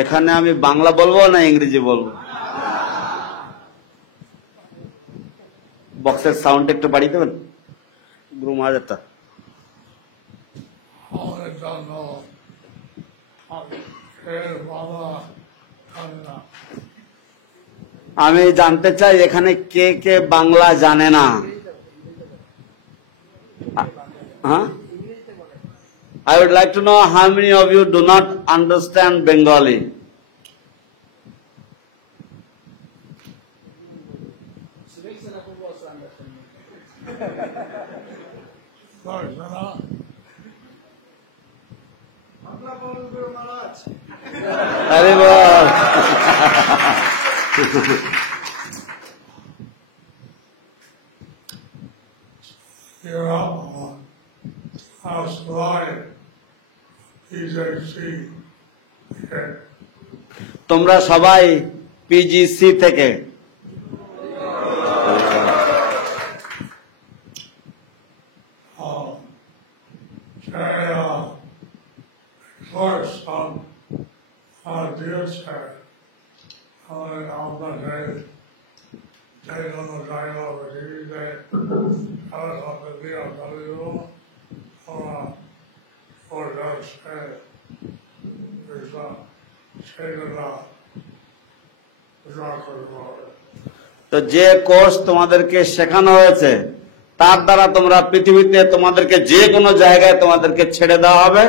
এখানে আমি বাংলা বলবো না ইংরেজি বলবো? বক্সের সাউন্ড একটু বাড়িয়ে দেবেন গুরু মহারাজটা। আমি জানতে চাই এখানে কে কে বাংলা জানে না? হ্যাঁ, I would like to know how many of you do not understand Bengali. Hare Bol. তোমরা সবাই পিজিসি থেকে। তো যে কোর্স তোমাদেরকে শেখানো হয়েছে তার দ্বারা তোমরা পৃথিবীতে তোমাদেরকে যে কোনো জায়গায় তোমাদেরকে ছেড়ে দেওয়া হবে,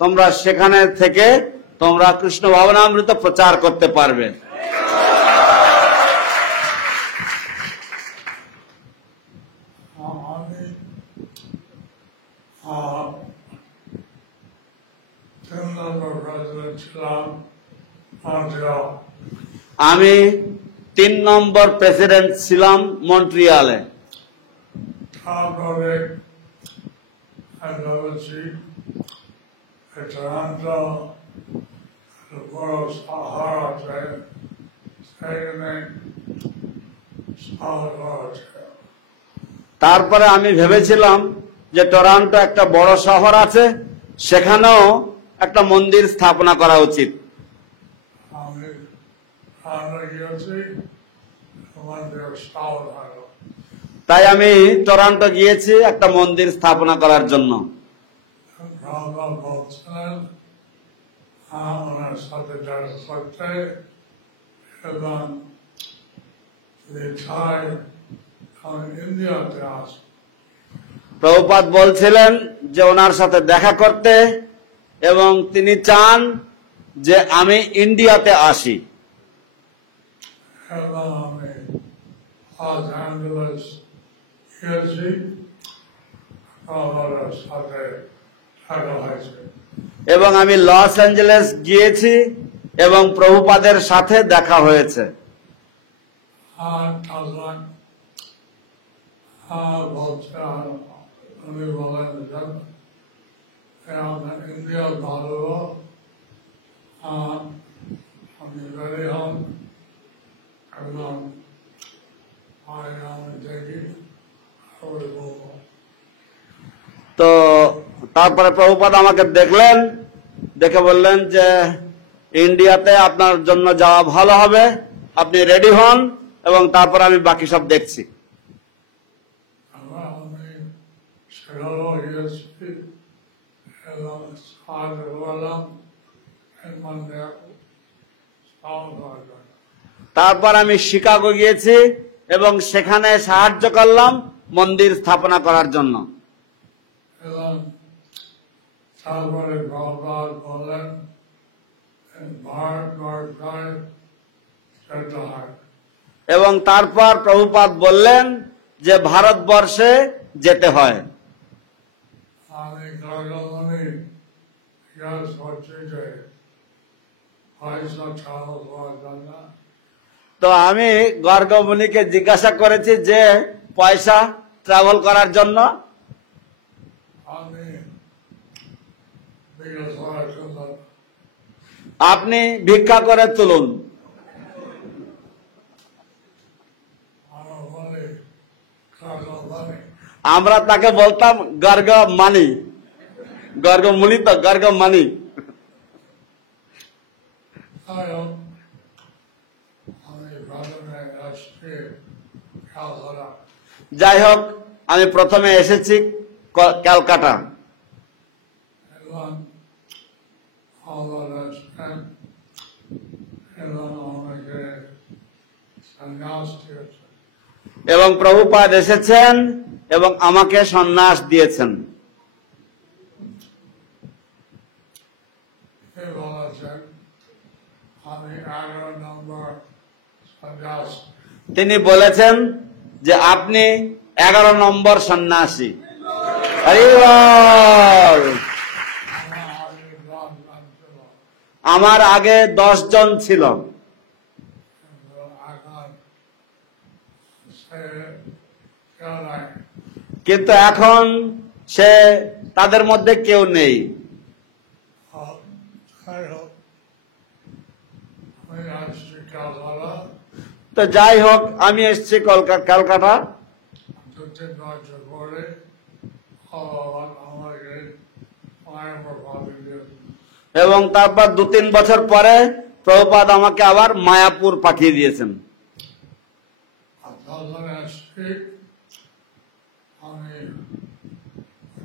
তোমরা সেখানে থেকে তোমরা কৃষ্ণ ভাবনামৃত প্রচার করতে পারবে। আমি 3 নম্বর প্রেসিডেন্ট ছিলাম মন্ট্রিয়ালে। তারপরে আমি ভেবেছিলাম যে টরন্টো একটা বড় শহর আছে, সেখানেও একটা মন্দির স্থাপনা করা উচিত। তাই আমি টরন্টো গিয়েছি একটা মন্দির স্থাপনা করার জন্য। প্রভুপাদ বলছিলেন যে ওনার সাথে দেখা করতে, এবং তিনি চান যে আমি ইন্ডিয়াতে আসি। এবং আমি লস অ্যাঞ্জেলেস গিয়েছি এবং প্রভুপাদের সাথে দেখা হয়েছে। তো তারপরে প্রভুপাদ আমাকে দেখলেন, দেখে বললেন যে ইন্ডিয়াতে আপনার জন্য যাওয়া ভালো হবে, আপনি রেডি হন, এবং তারপর আমি বাকি সব দেখছি। তারপর আমি শিকাগো গিয়েছি এবং সেখানে সাহায্য করলাম মন্দির স্থাপনা করার জন্য। এবং তারপর প্রভুপাদ বললেন যে ভারতবর্ষে যেতে হয়। তো আমি গর্গমুনিকে জিজ্ঞাসা করেছি যে পয়সা ট্রাভেল করার জন্য। আপনি ভিক্ষা করে তুলুন। আমরা তাকে বলতাম গর্গ মানি, গর্গমুনি তো গর্গ মানি। Hello. আমি প্রথমে আসছি ক্যালকাটা। যাই হোক, আমি প্রথমে এসেছি ক্যালকাটা, এবং আসছেন এবং আমাকে সন্ন্যাস দিয়েছেন। এবং প্রভুপাদ এসেছেন এবং আমাকে সন্ন্যাস দিয়েছেন। কে বলেছেন আমি 11 নম্বর সন্ন্যাস। তিনি বলেছেন যে আপনি 11 নম্বর সন্ন্যাসী। হরি বল। আমার আগে 10 জন ছিল। আমার আগে 10 জন ছিল, এখন সে কেউ নাই। কিন্তু এখন সে তাদের মধ্যে কেউ নেই। যাই হোক, আমি আসছি ক্যালকাটা। তো যাই হোক, আমি এসেছি ক্যালকাটা। 2-3 বছর পরে ভগবান আমাকে মায়াপুর পাঠিয়ে দিয়েছেন। এবং তারপর 2-3 বছর পরে প্রভুপাদ আমাকে আবার মায়াপুর পাঠিয়ে দিয়েছেন। তখন আসছি আমি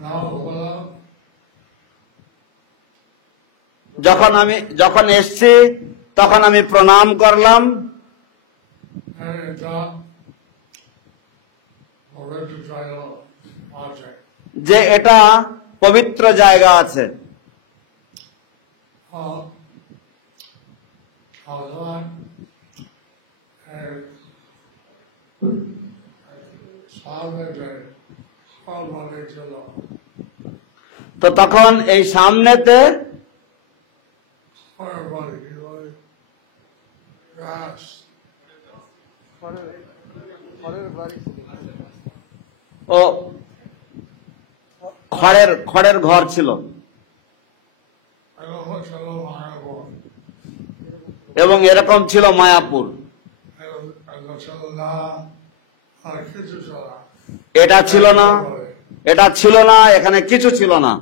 নাম বললাম। যখন এসছি তখন আমি প্রণাম করলাম এটা পবিত্র জায়গা আছে। যে এটা পবিত্র জায়গা আছে। ভগবান সামনে ফল বানিয়েছিল। তো তখন এই সামনেতে গাছ ও খড়ের ঘর ছিল ছিল মায়াপুর এবং এরকম ছিল মায়াপুর। ছিল না, আর কিছু ছিল না। এটা ছিল না, এটা ছিল না, এখানে কিছু ছিল না।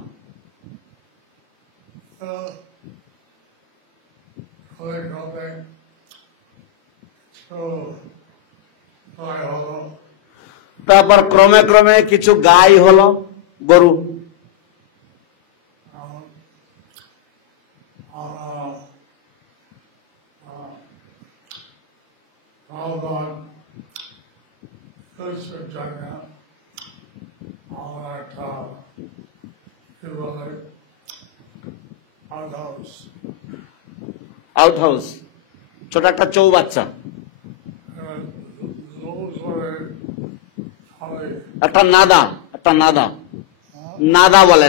তারপর ক্রমে ক্রমে কিছু গাই হলো, গরু। আমার একটা কি বলে আউট হাউস, ছোট একটা চৌবাচ্চা, একটা নাদা, নাদা বলে,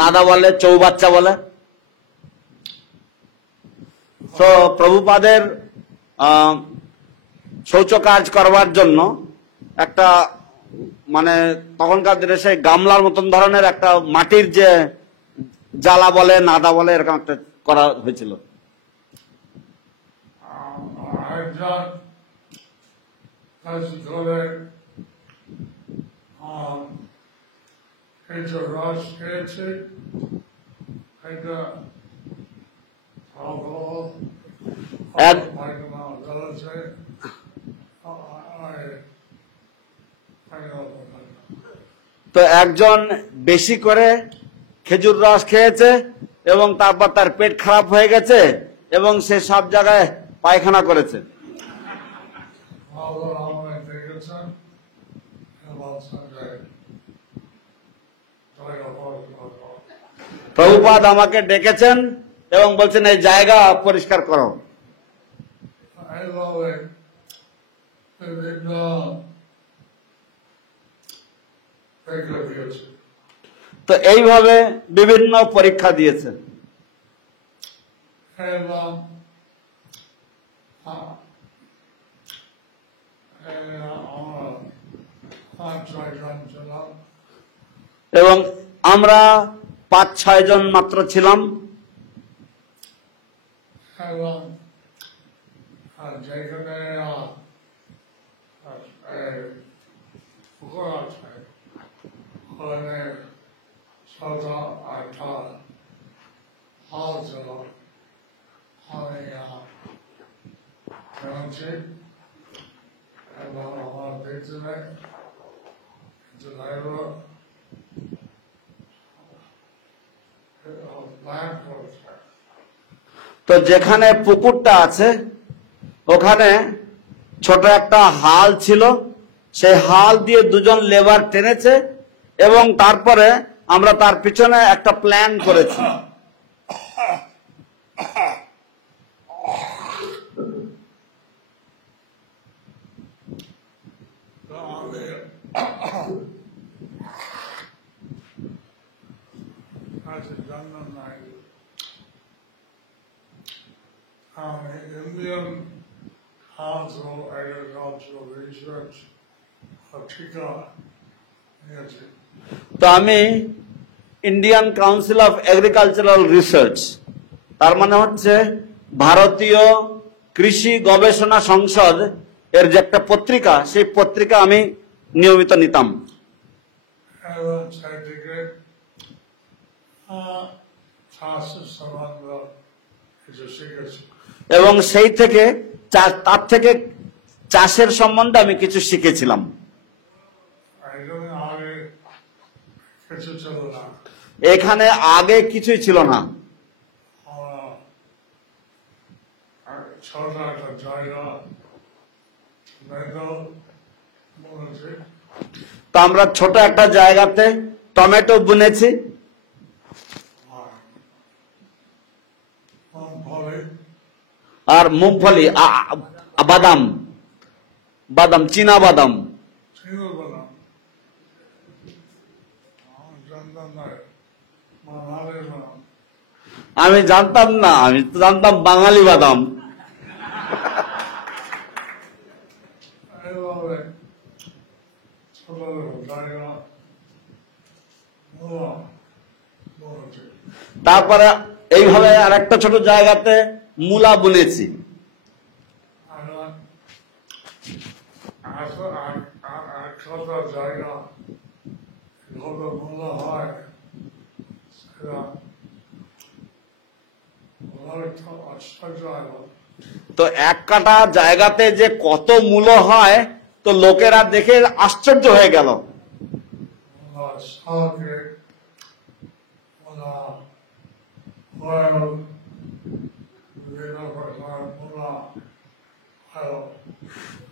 নাদা বলে, চৌবাচ্চা বলে। তো প্রভুপাদের শৌচ কাজ করবার জন্য একটা, মানে তখনকার দিনে সেই গামলার মতন ধরনের একটা মাটির যে জ্বালা বলে, নাদা বলে, এরকম একটা করা হয়েছিল। কিছু রস খেয়েছে, এটা তো একজন বেশি করে খেজুর রস খেয়েছে এবং তারপর তার পেট খারাপ হয়ে গেছে এবং সে সব জায়গায় পায়খানা করেছে। প্রভুপাদ আমাকে ডেকেছেন এবং বলছেন এই জায়গা পরিষ্কার করো। তো এইভাবে বিভিন্ন পরীক্ষা দিয়েছে। এবং আমরা 5-6 জন মাত্র ছিলাম। যেখানে পুকুর আছে, ওখানে 7-8টা হাল ছিল আছে এবং আমার পেছনে প্ল্যান করছে। তো যেখানে পুকুরটা আছে ওখানে ছোট একটা হাল ছিল, সেই হাল দিয়ে দুজন লেবার টেনেছে এবং তারপরে আমরা তার পিছনে একটা প্ল্যান করেছি। তো আমি আজকে জানলাম নাই আমি ইন্ডিয়ান কাউন্সিল এগ্রিকালচারাল রিসার্চ ঠিকা নিয়েছি। তো আমি Indian council of agricultural research, তার মানে হচ্ছে ভারতীয় কৃষি গবেষণা সংসদ এর যে একটা পত্রিকা, সেই পত্রিকা আমি নিয়মিত নিতাম। এবং সেদিকে চাষের সম্বন্ধ কিছু শিখেছি। এবং সেই থেকে তার থেকে চাষের সম্বন্ধে আমি কিছু শিখেছিলাম। এই জন্য আগে কিছু ছিল না। এখানে আগে কিছুই ছিল না। ছোট একটা জায়গা বলেছি, তো আমরা ছোট একটা জায়গাতে টমেটো বুনেছি ফলে আর মুগফলি, বাদাম, বাদাম, চীনা বাদাম। ছিল বললাম জানতাম না বাঙালি বাদাম। আমি জানতাম না, আমি তো জানতাম বাঙালি বাদাম। এইভাবে ছোট জায়গা বলেছি। তারপরে এইভাবে আর একটা ছোট জায়গাতে মূলা বুনেছি। একটা জায়গা যত মূল্য হয় সেটা আশ্চর্য হয়। তো এক কাটা জায়গাতে যে কত মূল্য হয়, তো লোকেরা দেখে আশ্চর্য হয়ে গেল। শাকে oil,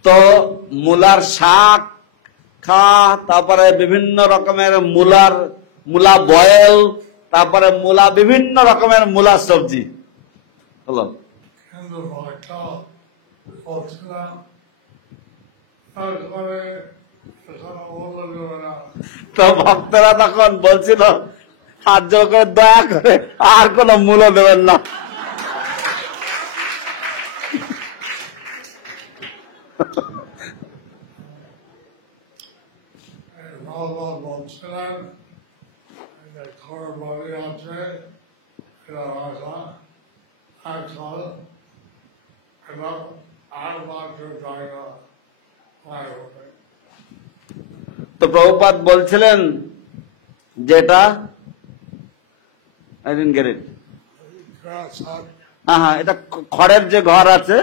তো মূলার শাক খা, তারপরে বিভিন্ন রকমের মূলা বয়েল, তারপরে মূলা, বিভিন্ন রকমের মূলা সবজি হলো। কিন্তু একটা বলছিলাম তারপরে এখানে বললো যাবে না। তো ভক্তরা তখন বলছিল হাত জোর করে দয়া করে আর কোনো মূল্য দেবেন না। বাবা বলছিলেন ঘর বাড়ি আছে এরা রাখা এখন এবার আর মাত্র জায়গা পায় হবে। তো প্রভুপাদ বলছিলেন যেটা I didn't get it. হ্যাঁ, এটা খড়ের যে ঘর আছে,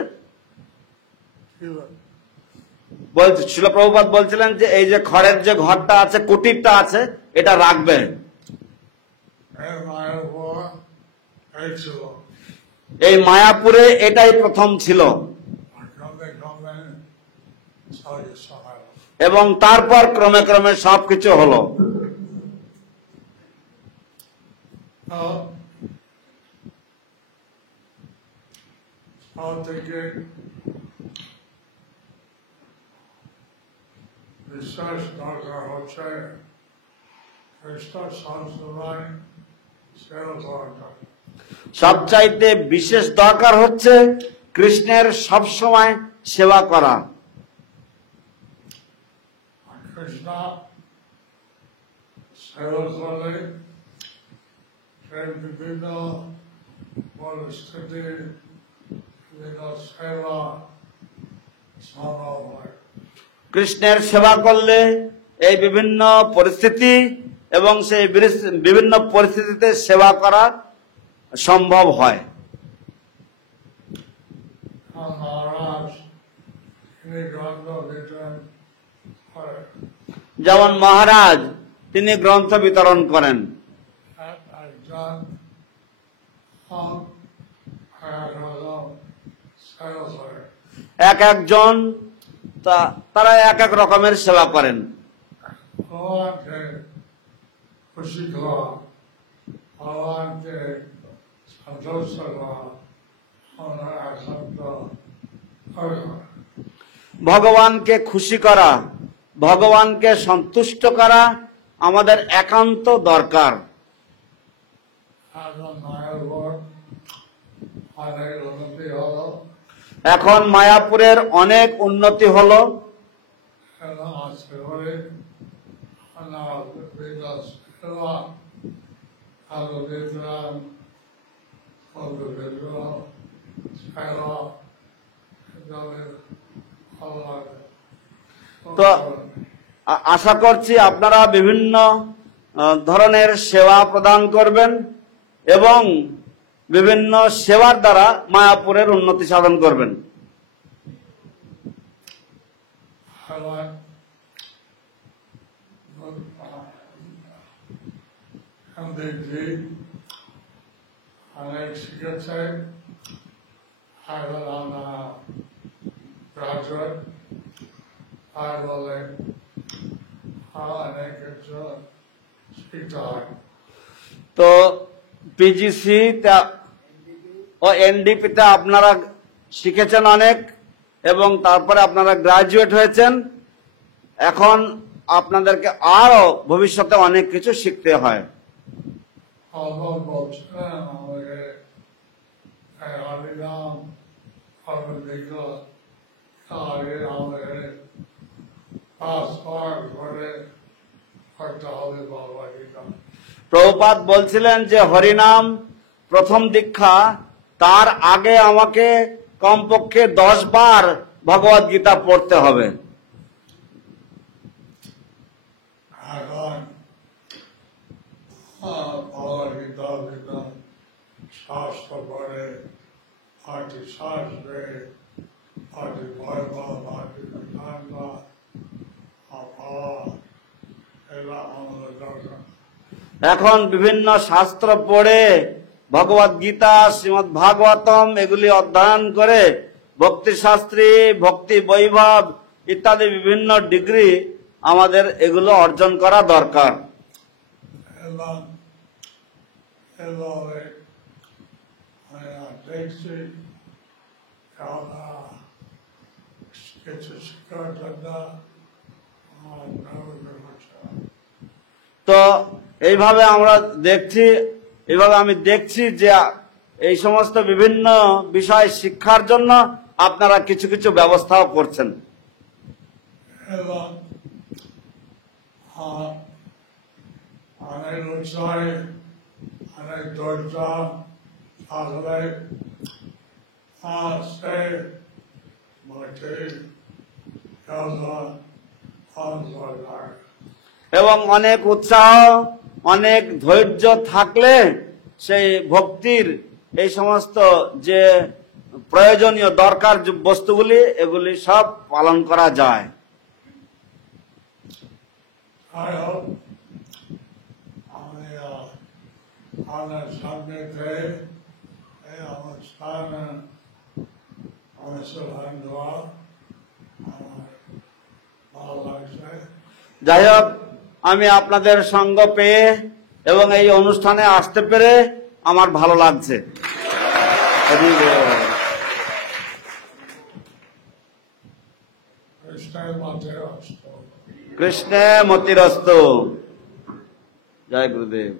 শিল প্রভুপাদ বলছিলেন যে এই যে খড়ের যে ঘরটা আছে, কুটিরটা আছে, এটা রাখবে। এই মায়াপুরে এটাই প্রথম ছিল এবং তারপর ক্রমে ক্রমে সবকিছু হলো। থেকে বিশ্বাস দরকার হচ্ছে খ্রিস্টান সংশোধন সেও দরকার। সবচাইতে বিশেষ দরকার হচ্ছে কৃষ্ণের সবসময় সেবা করা। কৃষ্ণ সেবা করলে বিভিন্ন পরিস্থিতি সেবা সম্ভব হয়। কৃষ্ণের সেবা করলে এই বিভিন্ন পরিস্থিতি এবং সেই বিভিন্ন পরিস্থিতিতে সেবা করা সম্ভব হয়। মহারাজ তিনি গ্রন্থ বিতরণ করে। যেমন মহারাজ তিনি গ্রন্থ বিতরণ করেন। একজন সেবা করে। এক একজন তারা এক এক রকমের সেবা করেন। ভগবানকে খুশি করা, ভগবানকে সন্তুষ্ট করা আমরা একান্ত করি। ভগবানকে খুশি করা, ভগবানকে সন্তুষ্ট করা আমাদের একান্ত দরকার। এখন মায়ের উপর অনেক উন্নতি হলো এখন মায়াপুরের অনেক উন্নতি হলো। এবং আজকে করে বিকাশ সেবা আলো বিতরণ বিগ্রহ সেবা এভাবে তো আশা করছি আপনারা বিভিন্ন ধরনের সেবা প্রদান করবেন এবং বিভিন্ন সেবার দ্বারা মায়াপুরের উন্নতি সাধন করবেন। অনেক শিখেছে এখন আমরা গ্রাজুয়েট আর বলে অনেক কিছু শিখতে হয়। তো পিজিসি ও এনডিপিতে আপনারা শিখেছেন অনেক এবং তারপরে আপনারা গ্রাজুয়েট হয়েছেন। এখন আপনাদেরকে আরো ভবিষ্যতে অনেক কিছু শিখতে হয়। বলছেন আমাকে হরিনাম হরবিজ্ঞ আগে আমাকে পাস করে করতে হবে বাবা গীতা। প্রভুপাদ বলছিলেন যে হরিনাম প্রথম দীক্ষা, তার আগে আমাকে কমপক্ষে 10 বার ভগবদ গীতা পড়তে হবে। এখন ভগবদ গীতা গীতা শাস্ত্র পড়ে পার্টি শাস্ত্রে পার্টি বর্ম পার্টি বিধান এরা আমাদের দরকার। এখন বিভিন্ন শাস্ত্র পড়ে ভগবদ গীতা, শ্রীমদ্ ভাগবতম এগুলি অধ্যয়ন করে ভক্তি শাস্ত্রী, ভক্তি বৈভব ইত্যাদি বিভিন্ন ডিগ্রি আমাদের এগুলো অর্জন করা দরকার। এবং এভাবে দেখছি কিছু শিক্ষার জন্য তো এইভাবে আমরা দেখছি, এইভাবে আমি দেখছি যে এই সমস্ত বিভিন্ন বিষয় শিক্ষার জন্য আপনারা কিছু কিছু ব্যবস্থাও করছেন। এবং অনেক উৎসাহে অনেক ধৈর্য থাকলে সে মোটে এবং অনেক উৎসাহ, অনেক ধৈর্য থাকলে সেই ভক্তির এই সমস্ত যে প্রয়োজনীয় দরকার যে বস্তুগুলি এগুলি সব পালন করা যায়। আমি আমার সামনে থেকে এই অনুষ্ঠান অনুসরণ দেওয়া আমার ভালো লাগছে। যাই হোক, আমি আপনাদের সঙ্গ পেয়ে এবং এই অনুষ্ঠানে আসতে পেরে আমার ভালো লাগছে। কৃষ্ণে মতিরস্তু। জয় গুরুদেব।